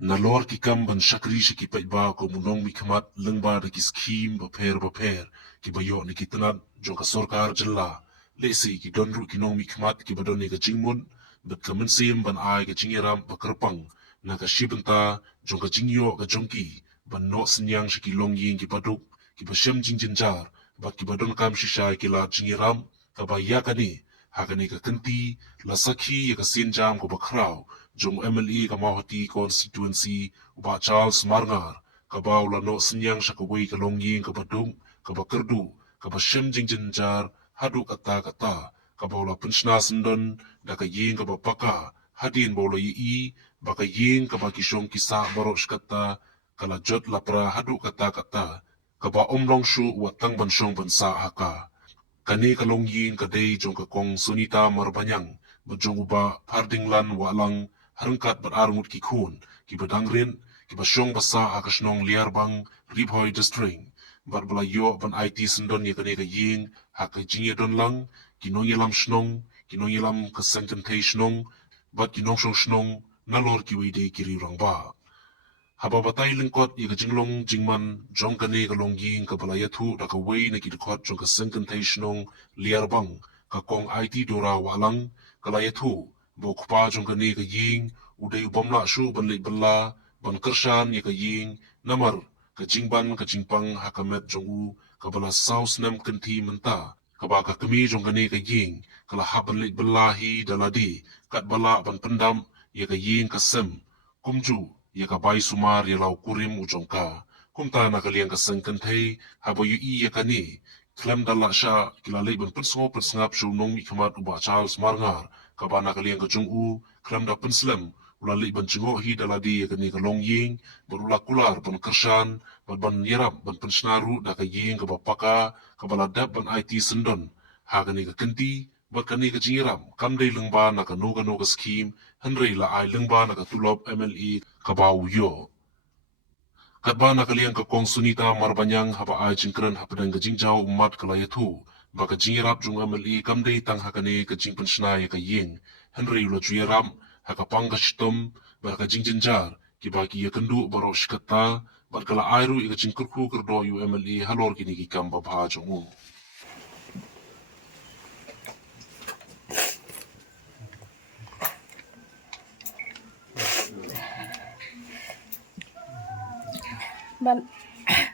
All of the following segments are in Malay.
Nalor ki kam ban shakri shi ki ba ko munong mi kamat lengba da ki skim ba per ki ba yo ni ki tanat jo ka sorkar jalla lesi ki donru ki nong mi kamat ki ba don ni ka jingmun bet ka mensim ban ai ka jingiram ba kerpang na ka shibenta jo ka jingyo ka jongki ban no senyang shi ki long yin ki paduk ki ba shem jinjar bat ki ba don kam shishai ki la jingiram ka ba ya ka ni ha ka ni ka kenti la sakhi ya ka sinjam ko ba kraw jong MLA ka Mahoti constituency uba Charles Marngar ka ba ula no senyang syakaway ka longying ka badung ka ba kerdu ka ba shem jinjar hadu kata ka ba ula penshna sendon da ka ying ka ba paka hadin ba ula yi ba ka ying ka ba kishong kisa barosh kata ka la jot lapra hadu kata ka ba omlong shu watang bansyong bansa haka kani ka longying ka day jong ka kong sunita marbanyang bajong uba pardinglan walang harengkat berarmut ki kun ki badangrin ki basyong basa akasnong liar bang ribhoy district bar bala yo ban IT sendon ye kane ka ying haka jingye don lang ki nong yelam snong ki nong yelam ka sententation snong bat ki nong snong nalor ki wede ki rirang ba haba batay lingkot ye ka jinglong jingman jong kane ka long ying ka bala yathu da ka way na ki dikot jong ka sententation snong liar bang ka kong IT dora walang kala yathu bo kupa jong ka ne ka ying uday ubamla shu ban le balla ban kershan ye ka ying namar ka jingban ka jingpang hakamet jong u ka bala saus nam kenti menta ka ba ka kemi jong ka ne ka ying kala ha ban le balla hi daladi kat bala ban pendam ye ka ying ka sem kumju ye ka bai sumar ye lau kurim ujong ka kumta na ka liang ka sengken thei habo yu i ye ka ni klem dalla sha kila le ban pensngap shu nong mi kamat uba Charles Marngar kabana kalian ke jung u kram da penslem ulali ban jengo hi daladi ya kani ke long ying berula kular ban kershan ban yerap ban pensnaru da ka ying ke bapaka ke baladap ban IT sendon ha kani ke kenti bat kani ke jingiram kam dei lengba na ka no ka skim henry la ai lengba na ka tulop MLA ka bau yo Katbana kalian ke kong sunita marbanyang haba ai jingkren hapadang ke jingjau umat kalayatu baka jingirap jung MLA kamdei tang hakane ke jingpen snai ka ying Henry ula juyeram haka pangka shitom barka jingjenjar ki baki ya kendu baro shikata barkala airu ika jingkurku kerdo yu MLA halor kini ki kamba bha jongu ban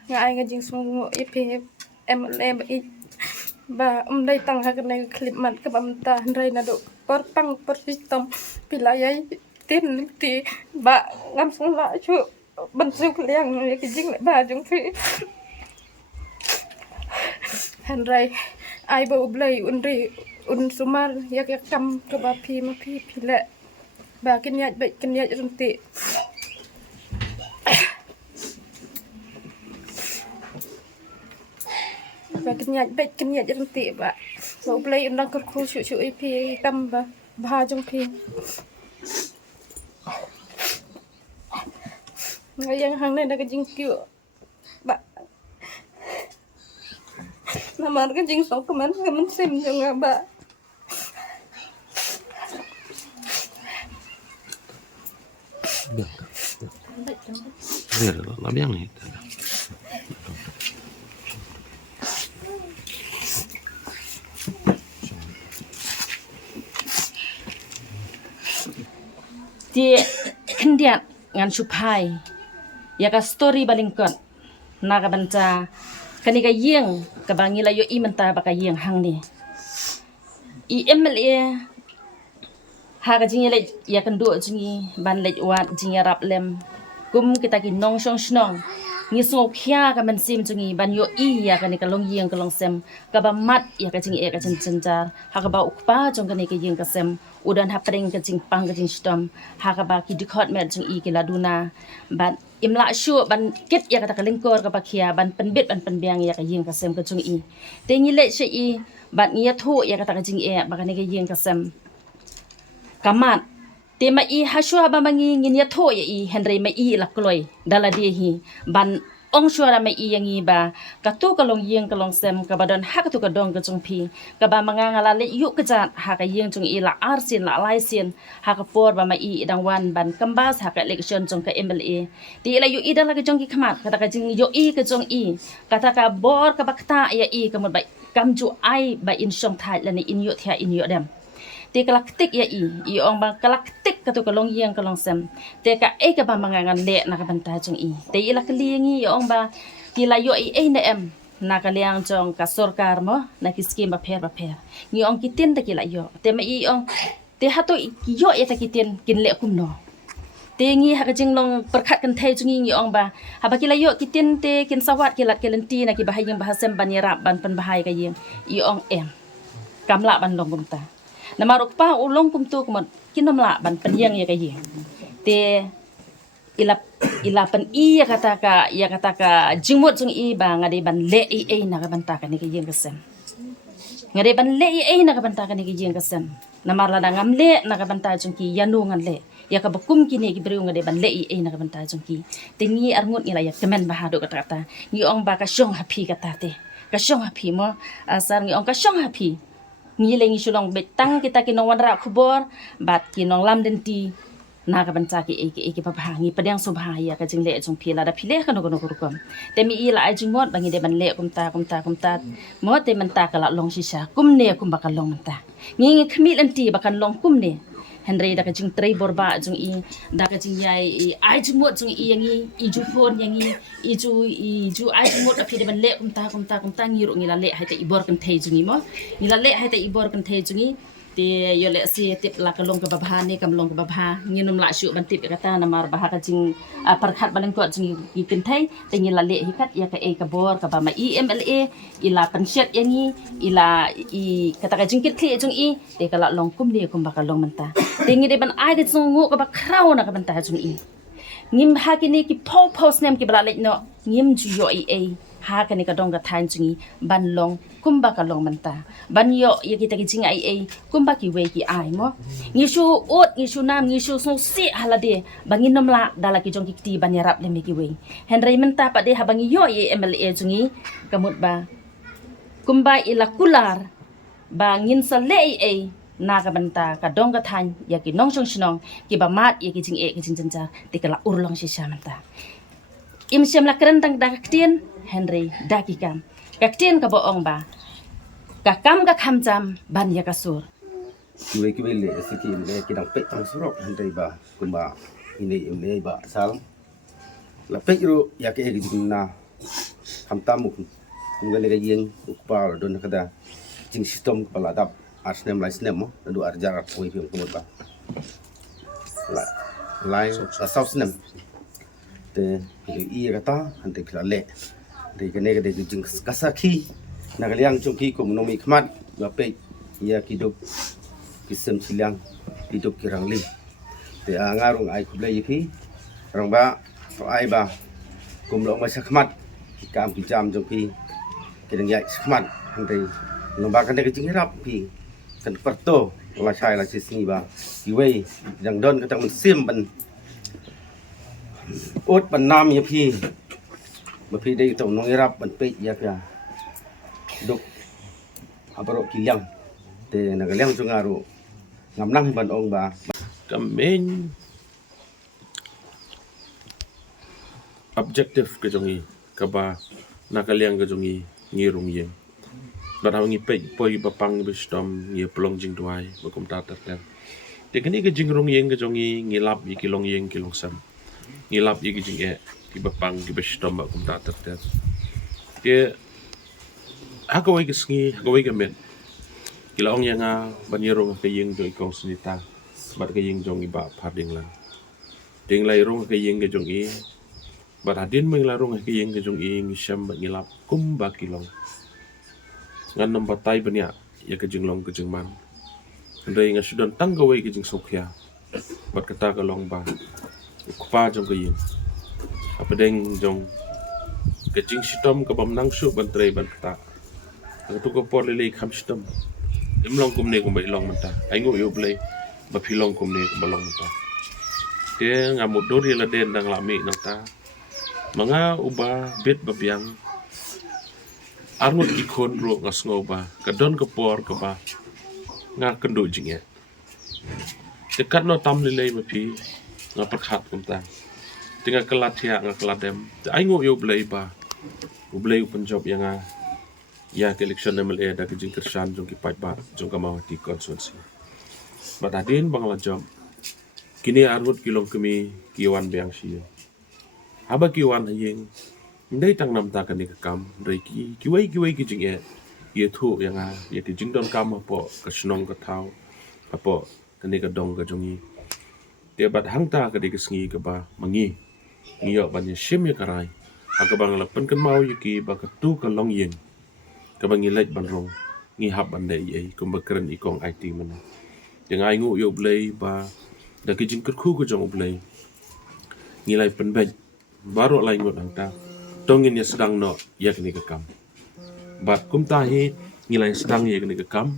ngai nga jing sung ipe MLA ba dai tang ha kan clip man ka bam ta rai na do por pang por sistem pilayai tin ti ba ngam sung la chu ban su liang ki jing ba jung phi han rai ai ba ublai un sumar yak kam ka ba phi ma phi phile ba kin ya runti và kinh nghiệm trong tiệm ạ một play đang có khu sự IP tâm và ba trong phim ngay dân hàng này là cái chính kiểu bạn là mà cái chính sống của mình xem cho ngà bạn Ver, la bien nih. Ti kendiat ngan supai ya ka story balingkot naga banca kani ka yeng ka bangi la yo i menta baka yeng hang ni i MLA ha ka jingi le ya kan do jingi ban le wat jingi rap lem kum kita ki nong shong shnong ngi so khia ka man sim jingi ban yo i ya kani ka long yeng ka long sem ka ba mat ya ka jingi e ka chen jar ha ka ba ukpa jong kani ka yeng ka sem udan hapring ke jing pang ke jing stom hakaba ki dikot met jing i ke laduna ban imla shu ban ket ya kata kalingkor ka bakia ban penbit ban penbiang ya ka ying ka sem ke jing i tengi le she i ban ngia thu ya kata ka jing e bakane ke ying ka sem kamat tema i hashu ba mangi ngia thu ya i henry mai i la kloi dala dia hi ban ong suara mai yang iba katu kalong yeng kalong sem kabadon hak tu kadong ke jong pi kaba manga ngala le yuk kejat hak yeng jong i la arsin la lai sin hak por ba mai i dang wan ban kambas hak election jong ke MLA ti la yu i dang la ke jong ki khamat kata ka jing yo i ke jong i kata ka bor ka bakta ya i kamut bai kamju ai ba in song thai la ni in yo thia in yo dem te kalaktik ya i ong bang kalaktik katu kalong yang kalong sem te ka e ka ba mangangan le na ka banta jong i te ila kaliangi ong ba kila yo i na em na kaliang jong ka sorkar mo na ki skim ba pher ni ong kitin ta kila yo te ma i ong te hato yo ya ta kitin kin le kum no te ngi ha ka jing long perkhat kan thai jong ngi ong ba ha ba kila yo kitin te kin sawat kilat kelenti na ki bahayang bahasem ban yarap ban pan bahai ka yeng i ong em kamla ban long kum ta nama rupa ulong kum tu kumat kinom la ban penyang ya kayi te ila pen i ya kata ka jingmut jung i ba ngade ban le i na ka banta ka ni kayi kesem ngade ban le i na ka banta ka ni kayi kesem nama la ngam le na ka banta jung ki yanu ngan le ya ka bakum kini ki beriu ngade ban le i na ka banta jung ki tingi arngut ila ya kemen bahado kata ngi ong ba ka syong happy kata te ka syong happy mo asar ngi ong ka syong happy ngi lengi sulong betang kita kinong wadra khubor bat kinong lam denti na ka banca ki e pa ngi padang subhaya ka jingle jong phila da phile ka no rukom temi ila ajing mot bangi de ban le kumta mot te menta kala long sisa kumne kum bakal long menta ngi khmil anti bakan long kumne Henry da ka jing trei borba jong i da ka jing yai ai jing mot jong i yangi i ju phone yangi i ju ai jing mot api de ban le kumta ngi ro ngi la le hai te ibor kan thei jong i mo ngi la le hai te ibor kan thei jong i te yo le si tip la ka long ka babha ni kam long ka babha ngi num la shu ban tip kata na mar bah ka jing parkhat balang ko jing i kan thei te ngi la le hikat ya ka e ka bor ka ba ma MLA ila pensyat yangi ila i kata ka jing kit kli jong i te kala long kum ni kum bakal long menta tingi de ban ai de sungu ka ba kraw na ka ban ta jung i ngim ha ki ni ki pos nem ki bala le no ngim ju yo i ha ka ni ka dong ka than jung i ban long kum ba ka long menta ban yo ye ki ta ki jing ai kum ba ki we ki ai mo ngi shu ot ngi shu nam ngi shu so si halade bangin nom la dala ki jong ki ti ban yarap le me ki we henry menta pa de ha bangi yo i MLA jung i kamut ba kum ba ila kular bangin sa le ai na ka banta ka dong ka than ya ki nong song shnong ki ba mat ya ki jing e ki jing janja ti kala urlong si samanta im sem la kren tang da ktien Henry da ki kam ka ktien ka boong ba ka kam ka kham jam ban ya ka sur ki le siki le ki dang pe tang surok Henry ba kumba ini le ba sal la pe ro ya ke ki jing na kham tamu ngale ga yeng pa don ka da jing system kepala dap Arsnem lai snem mo nadu arjar koi film kumut ba lai asap snem te i kata hante kila le de kene de jing kasaki nagaliang chungki kum nomi khmat ba pe ya kiduk kisem silang kiduk kirang li te angarung ai khuble yipi rong ba to ai ba kum lo ma sakhmat kam ki jam chungki kirang yai sakhmat hante lomba kan de jing rap pi kan perto la chai la sisi ba iwe yang don ka tang sim ban ot ban nam ya phi ba phi dei to nong rap ban pe ya pya duk abaro kilyang te nagalyang jungaro ngam nang ban ong ba Kamen objective ke jongi kaba nakaliang ke jongi ngirung yeng barang ngi pe poi bapang bistom ngi pelong jing duai bakum ta ter te kini ke jing rung yeng ke jongi ngilap yi kilong yeng kilong sam ngilap yi ke jing e ki bapang ki bistom bakum ta ter te agawai ke sngi agawai ke men kilong yang a banirung ke yeng jo ikong sunita bat ke yeng jong iba phading la ding lai rung ke yeng ke jong i bat hadin meng la rung ke yeng ke jong i ngi sam ngilap kum ba kilong ngan nomba tai banya ya ke jinglong ke jingman ndai nga sudan tanggawai ke jing sokya bat kata ka long ba kupa jong ke yin apa deng jong ke jing sitom ka bam nang su ban trai ban kata tu ko por le kham sitom imlong kum ne kum bai long manta ai ngo yo blai ba philong kum ne kum balong manta te nga mudur la den dang la mi nang ta Mga uba bit babiang arngut ikon ro ngas ngoba kadon kepor keba nga kendo jinge. Dekat no tam lilei mapi nga perkhat kumta. Tinggal kelat ya nga keladem. Ai ngo yo blei ba. Ublei penjob yang ya ke election MLA da ke jing kersan jong ki pai ba jong ka mau ti konstituensi. Batadin bangla job. Kini arngut kilong kemi kiwan beang sia. Haba kiwan hayeng ndai tang nam ta kan ni kam rei kiwai ki jing ye thu yang ye ki jing don kam apo ka snong ka thau apo kan ni ka dong ka jongi dia bat hang ta ka di ka sngi ka ba mangi ngiyo ban ye shim ye karai aga bang la pen kan mau ye ki ba ka tu ka long yen ka bang lek ban rong ngi hab ban dei ye kum ba kren ikong IT mana yang ai ngu yo blei ba da ki jing ka khu ka jong blei ngilai pen bej baru lai ngut hang ta tongin ya sedang no ya kini kekam bat kum tahi ngilai sedang ya kini kekam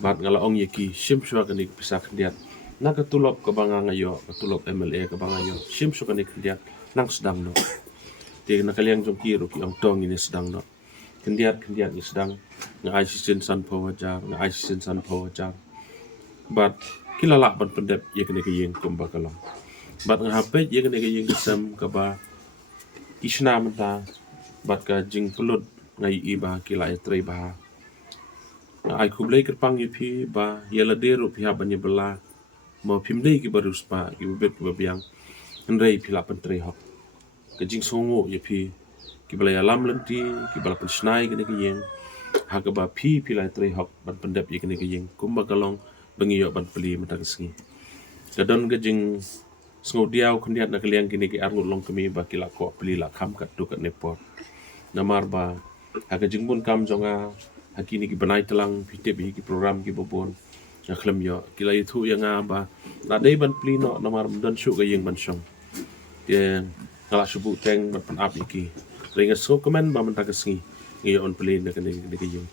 bat ngala ong ye ki sim shwa kini pisah kendiat na ketulop ke bangang ayo ketulop MLA ke bangang ayo sim shwa kini kendiat nang sedang no dia na kaliang jong ki ru ki ong tong ini sedang no kendiat ni sedang nga ai sisin san po wajar nga ai sisin san po wajar bat kilala ban pendep ya kini ke yeng kum bakalong bat nga hapet ya kini ke yeng kesem ke ba isna mata bat ka jing pelut ngai iba kila etre ba ai kublai kerpang yupi ba yela deru pihak banye bela mau pimdei ki barus pa ki bebet ki babiang nrei pila pentre hok ka jing songo yupi ki bela alam lenti ki bela pensnai kene ki yeng ha ka ba pila etre hok ban pendep ye kene ki yeng kumba kalong bengiyo ban peli mata kesengi kadon ka jing Sengo diau kendiat na kaliang kini ki arngut long kemi ba kila ko peli la kam kat tu kat nepot. Namar ba aga jingbun kam jonga hakini ki banai telang pitep ki program ki bobon. Na klem yo kila itu yang ba na dei ban peli no namar dan syu ga yeng ban syong. Ye ngala subu teng ban pan ap iki. Ringa so komen ba mentaka sengi ngiyo on peli na kini ki yeng.